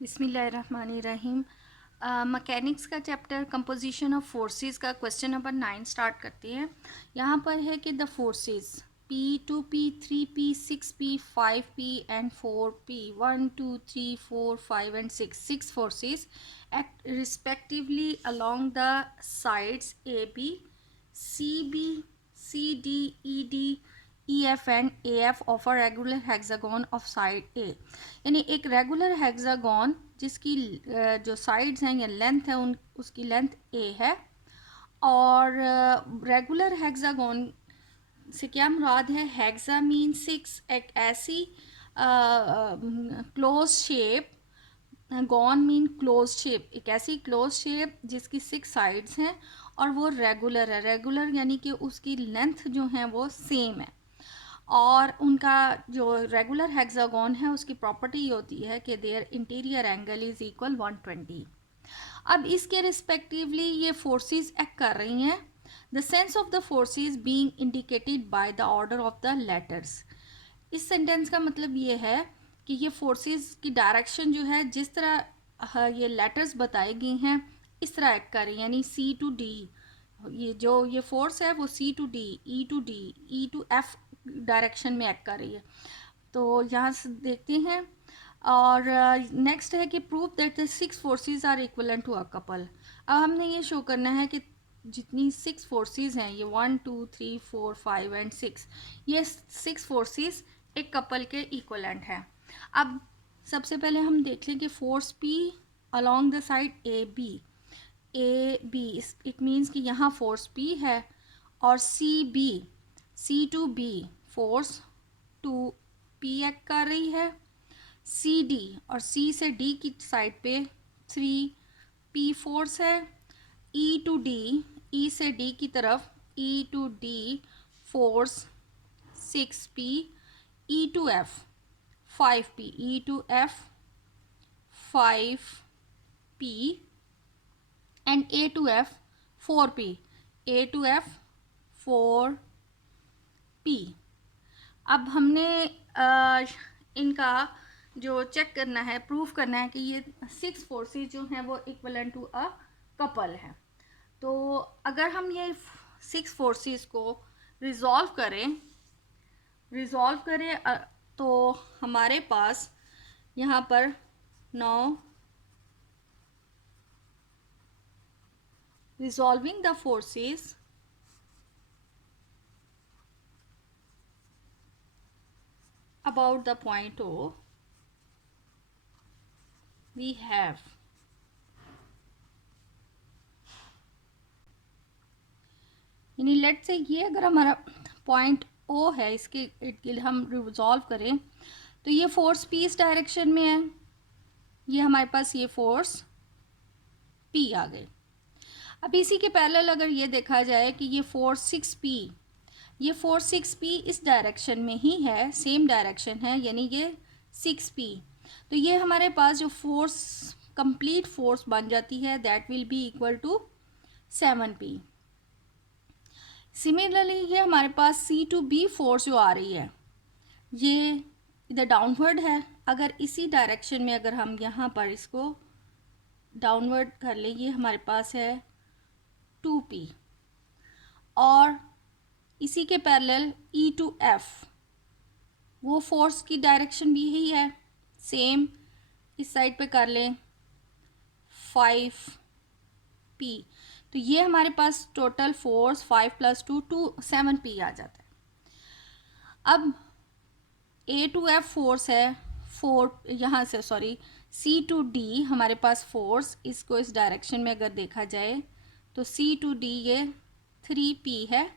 बिस्मिल्लाहिर्रहमानिर्रहीम। मैकेनिक्स का chapter composition of forces का क्वेश्चन नंबर 9 स्टार्ट करते हैं। यहाँ पर है कि the forces P, 2P, 3P, 6P, 5P and 4P, 1, 2, 3, 4, 5 and 6 forces act respectively along the sides AB, CB, CD, ED, EF and AF of a regular hexagon of side A। यानी एक regular hexagon जिसकी जो sides हैं या length है उसकी length A है, और रेगुलर हेक्सागोन से क्या मुराद है? हेक्सा मीन 6, एक ऐसी close shape, gone mean close shape, एक ऐसी क्लोज शेप जिसकी 6 साइड्स हैं और वो रेगुलर है। रेगुलर यानी कि उसकी लेंथ जो है वो सेम है, और उनका जो रेगुलर हेक्सागोन है उसकी प्रॉपर्टी ये होती है कि their interior angle is equal 120। अब इसके रिस्पेक्टिवली ये फोर्सेस एक्ट कर रही हैं। The sense of the forces being indicated by the order of the letters. इस सेंटेंस का मतलब ये है कि ये फोर्सेस की डायरेक्शन जो है, जिस तरह ये लेटर्स बताई गई हैं इस तरह एक्ट कर रही है। यानी सी टू डी, ये फोर्स है वो C to D, E to D, E to F direction में एक्ट कर रही है। तो यहाँ से देखते हैं। और नेक्स्ट है कि prove that the 6 forces are equivalent to a couple. अब हमने ये शो करना है कि जितनी 6 फोर्सेस हैं, ये 1, 2, 3, 4, 5 एंड 6, ये 6 फोर्सेस एक कपल के इक्वलेंट है। अब सबसे पहले हम देख लें कि force P along the side A B, it means कि यहाँ फोर्स P है, और C to B force two P act कर रही है, सी डी और सी से डी की साइड पे 3P फोर्स है, ई टू डी, ई से डी की तरफ E to D force 6P, E to F 5P, E to F 5P and A to F 4P, A to F 4P। अब हमने इनका जो चेक करना है, प्रूफ करना है कि ये 6 फोर्सेस जो हैं वो इक्वलेंट टू अ कपल है। तो अगर हम ये 6 फोर्सेस को रिजॉल्व करें तो हमारे पास यहाँ पर 9 resolving the forces about the point O, we have यानी लेट से ये अगर हमारा पॉइंट O है, इसके हम रिजॉल्व करें तो ये फोर्स P इस डायरेक्शन में है, ये हमारे पास ये फोर्स P आ गई। अब इसी के पैरेलल अगर ये देखा जाए कि ये फोर्स 6P इस डायरेक्शन में ही है, सेम डायरेक्शन है, यानी ये 6P, तो ये हमारे पास जो फोर्स कंप्लीट फोर्स बन जाती है that will be equal to 7P। Similarly ये हमारे पास C2B फोर्स जो आ रही है ये इधर डाउनवर्ड है। अगर इसी डायरेक्शन में अगर हम यहाँ पर इसको डाउनवर्ड कर लें, ये हमारे पास है 2P, और इसी के पैरेलल E टू F, वो फोर्स की डायरेक्शन भी यही है, सेम इस साइड पे कर लें 5P। तो ये हमारे पास टोटल फोर्स 5 + 2 7P आ जाता है। अब A टू F फोर्स है 4, यहाँ से सॉरी C टू D हमारे पास फोर्स, इसको इस डायरेक्शन में अगर देखा जाए तो C टू D ये 3P है,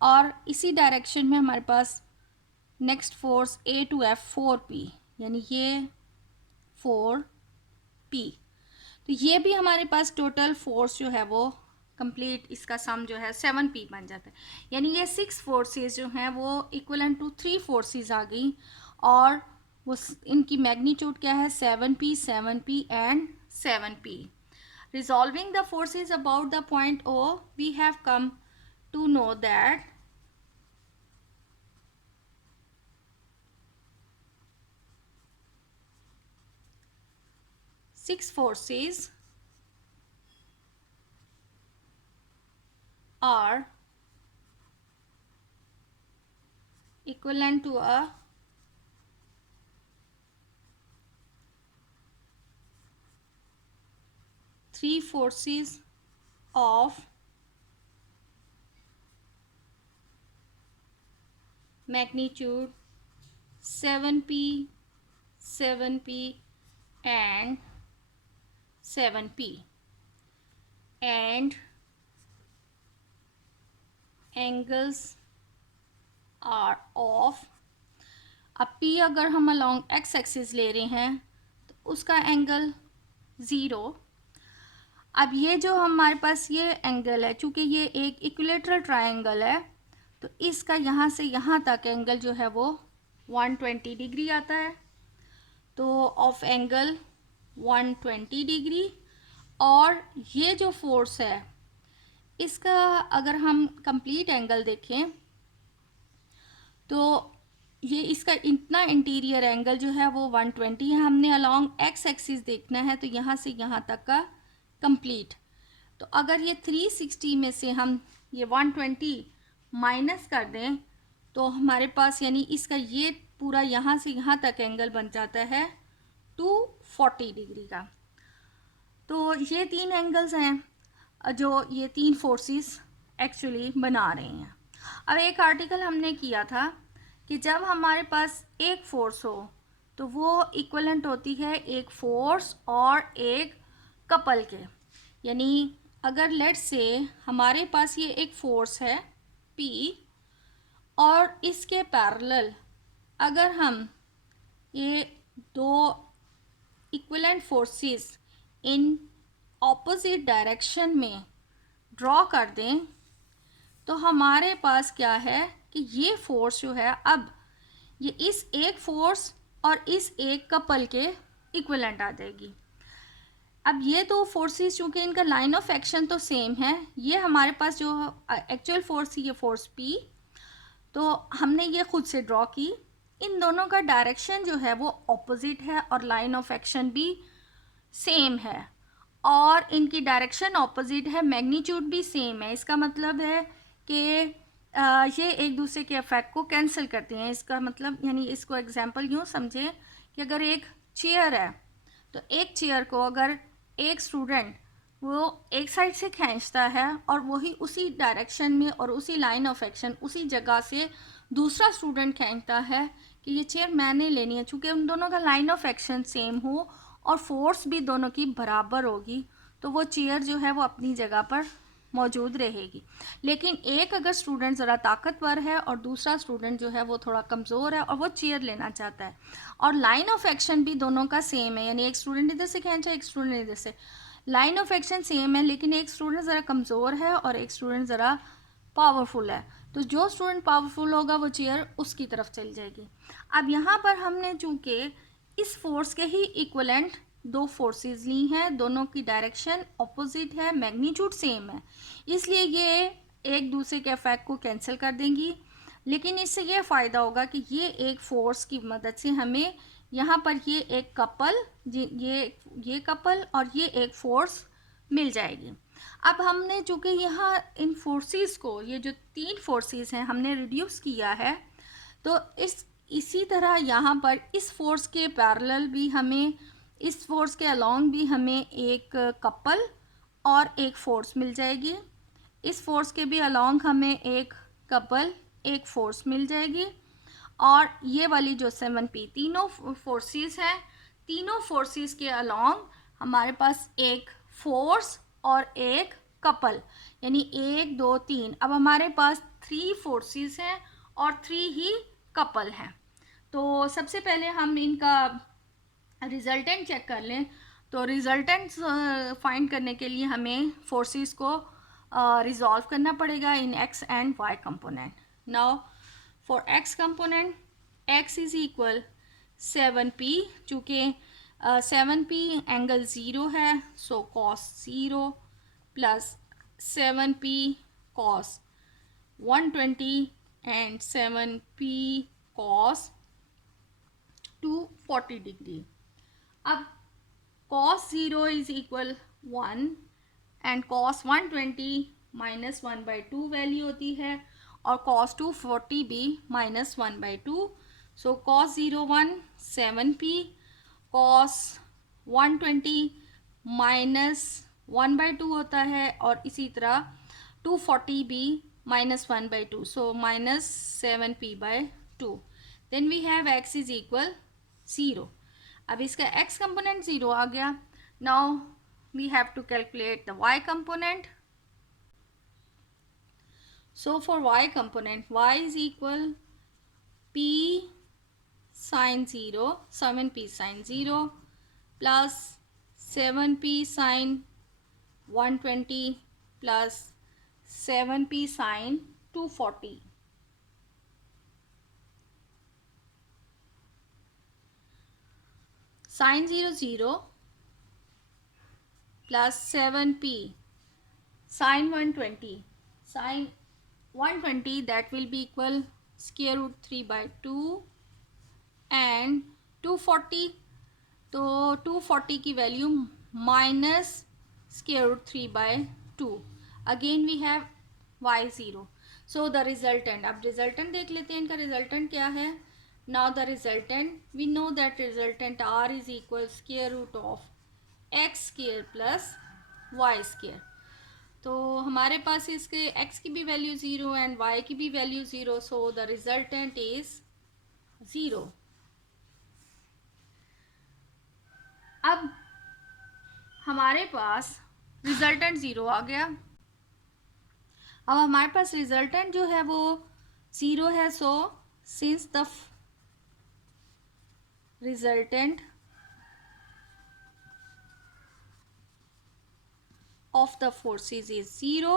और इसी डायरेक्शन में हमारे पास next force A to F 4P, यानी ये 4P। तो ये भी हमारे पास टोटल फोर्स जो है वो कंप्लीट इसका सम जो है 7P बन जाता है। यानी ये 6 फोर्सेस जो हैं वो इक्वलेंट टू 3 फोर्सेस आ गई, और वो इनकी मैग्नीट्यूड क्या है? 7P, 7P and 7P। Resolving the forces about the point O, we have come to know that 6 forces are equivalent to a three forces of magnitude 7p, 7p and 7p, and angles are of, अब p अगर हम along x axis ले रहे हैं तो उसका angle 0। अब ये जो हमारे पास ये एंगल है, चूँकि ये एक इक्विलेटरल ट्रायंगल है, तो इसका यहाँ से यहाँ तक एंगल जो है वो 120 डिग्री आता है। तो ऑफ एंगल 120 डिग्री, और ये जो फोर्स है इसका अगर हम कंप्लीट एंगल देखें तो ये इसका इतना इंटीरियर एंगल जो है वो 120 है। हमने अलॉन्ग एक्स एक्सिस देखना है, तो यहाँ से यहाँ तक का कंप्लीट। तो अगर ये 360 में से हम ये 120 माइनस कर दें तो हमारे पास यानी इसका ये पूरा यहाँ से यहाँ तक एंगल बन जाता है 240 डिग्री का। तो ये तीन एंगल्स हैं जो ये तीन फोर्सेस एक्चुअली बना रहे हैं। अब एक आर्टिकल हमने किया था कि जब हमारे पास एक फोर्स हो तो वो इक्विवेलेंट होती है एक फोर्स और एक कपल के। यानी अगर लेट्स से हमारे पास ये एक फोर्स है P और इसके पैरेलल अगर हम ये दो equivalent forces in opposite direction में ड्रॉ कर दें तो हमारे पास क्या है कि ये फोर्स जो है अब ये इस एक फोर्स और इस एक कपल के इक्विवेलेंट आ जाएगी। अब ये दो फोर्सेस चूँकि इनका लाइन ऑफ एक्शन तो सेम है, ये हमारे पास जो एक्चुअल फोर्स थी ये फोर्स P, तो हमने ये खुद से ड्रॉ की। इन दोनों का डायरेक्शन जो है वो ऑपोजिट है और लाइन ऑफ एक्शन भी सेम है, और इनकी डायरेक्शन ऑपोजिट है, मैग्नीट्यूड भी सेम है। इसका मतलब है कि ये एक दूसरे के इफेक्ट को कैंसिल करती हैं। इसका मतलब यानी इसको एग्जांपल यूँ समझें कि अगर एक चेयर है तो एक चेयर को अगर एक स्टूडेंट वो एक साइड से खींचता है और वही उसी डायरेक्शन में और उसी लाइन ऑफ एक्शन उसी जगह से दूसरा स्टूडेंट खींचता है कि ये चेयर मैंने लेनी है, चूँकि उन दोनों का लाइन ऑफ एक्शन सेम हो और फोर्स भी दोनों की बराबर होगी, तो वो चेयर जो है वो अपनी जगह पर मौजूद रहेगी। लेकिन एक अगर स्टूडेंट ज़रा ताकतवर है और दूसरा स्टूडेंट जो है वो थोड़ा कमज़ोर है और वो चेयर लेना चाहता है, और लाइन ऑफ एक्शन भी दोनों का सेम है, यानी एक स्टूडेंट इधर से खींचा एक स्टूडेंट इधर से, लाइन ऑफ एक्शन सेम है, लेकिन एक स्टूडेंट ज़रा कमज़ोर है और एक स्टूडेंट ज़रा पावरफुल है, तो जो स्टूडेंट पावरफुल होगा वो चेयर उसकी तरफ चली जाएगी। अब यहाँ पर हमने चूँकि इस फोर्स के ही इक्विवेलेंट दो फोर्सेस ली हैं, दोनों की डायरेक्शन ऑपोजिट है, मैग्नीट्यूड सेम है, इसलिए ये एक दूसरे के इफेक्ट को कैंसिल कर देंगी। लेकिन इससे ये फ़ायदा होगा कि ये एक फोर्स की मदद से हमें यहाँ पर ये एक कपल ये कपल और ये एक फोर्स मिल जाएगी। अब हमने चूँकि यहाँ इन फोर्सेस को, ये जो तीन फोर्सेस हैं, हमने रिड्यूस किया है, तो इसी तरह यहाँ पर इस फोर्स के पैरेलल भी हमें, इस फोर्स के अलॉन्ग भी हमें एक कपल और एक फोर्स मिल जाएगी। इस फोर्स के भी अलॉन्ग हमें एक कपल एक फोर्स मिल जाएगी। और ये वाली जो 7p तीनों फोर्सेस हैं, तीनों फोर्सेस के अलॉन्ग हमारे पास एक फोर्स और एक कपल, यानी 1 2 3। अब हमारे पास 3 फोर्सेस हैं और 3 ही कपल हैं। तो सबसे पहले हम इनका रिजल्टेंट चेक कर लें। तो रिजल्टेंट फाइंड करने के लिए हमें फोर्सेस को रिजॉल्व करना पड़ेगा इन x and y component. Now for x component x is equal 7p, चूँकि 7p एंगल 0 है, सो cos 0 plus 7p cos 120 and 7p cos 240 degree. अब cos 0 is equal 1 and cos 120 minus 1/2 value होती है और cos 240 भी minus 1/2. सो cos 0 1 7p, cos 120 minus 1/2 होता है और इसी तरह 240 भी minus 1/2. So minus 7p/2. Then we have x is equal 0. अब इसका x कंपोनेंट 0 आ गया. Now we have to calculate the y component. So for y component, y is equal p sin 0, 7p sin 0 plus 7p sin 120 plus 7p sin 240. Sin 0 0 plus 7p sin 120 sin 120 that will be equal square root 3/2 and 240. तो 240 की value minus square root 3/2. Again we have y 0. So the resultant, अब resultant देख लेते हैं इनका resultant क्या है. Now the resultant, we know that resultant r is equal square root of x square plus y square. तो हमारे पास इसके x की भी वैल्यू 0 एंड y की भी value 0. So the resultant is 0. अब हमारे पास रिजल्टेंट 0 आ गया. अब हमारे पास रिजल्टेंट जो है वो 0 है. So since the resultant of the forces is 0,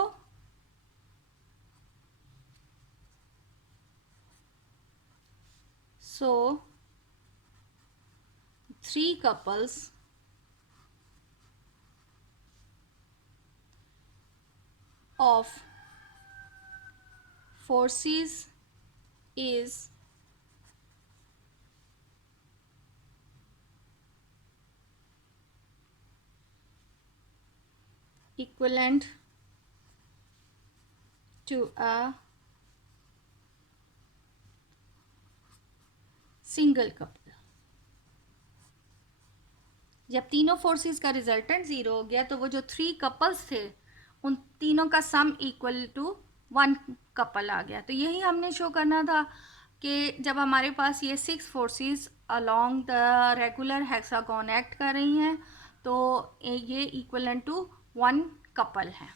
so 3 couples of forces is equivalent to a single couple. जब तीनों फोर्सेस का रिजल्टेंट 0 हो गया तो वो जो 3 कपल्स थे उन तीनों का सम इक्वल टू 1 कपल आ गया. तो यही हमने शो करना था कि जब हमारे पास ये 6 forces along the regular hexagon act कर रही हैं तो ये इक्वलेंट टू 1 कपल है.